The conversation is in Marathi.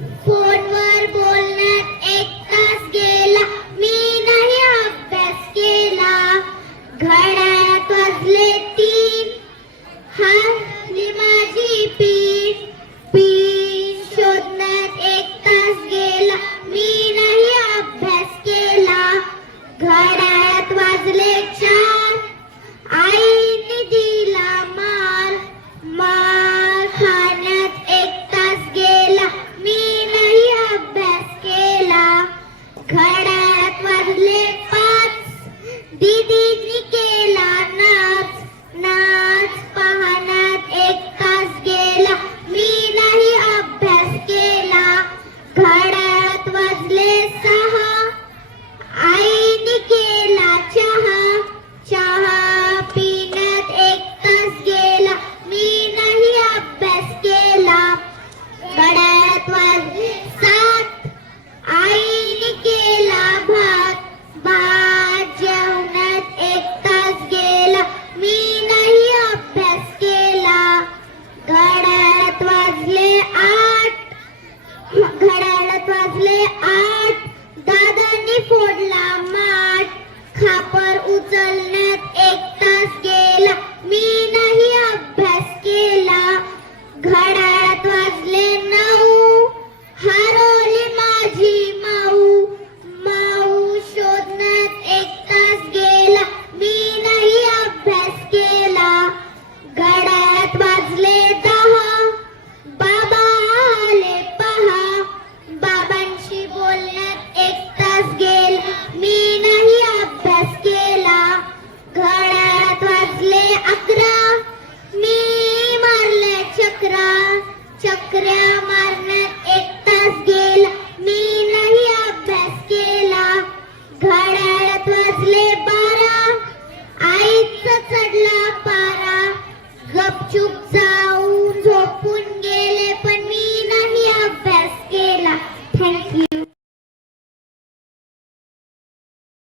फोनवर बोलण्यात एक तास गेला. मी नाही अभ्यास केला. घड्याळ वाजले तीन. हारली माझी पी. दीदीनी केला नाच चक्र्या मारण्यात एक तास गेला. मी नाही अभ्यास केला. घड्याळात वाजले बारा. आईच चढला पारा. गपचूप जा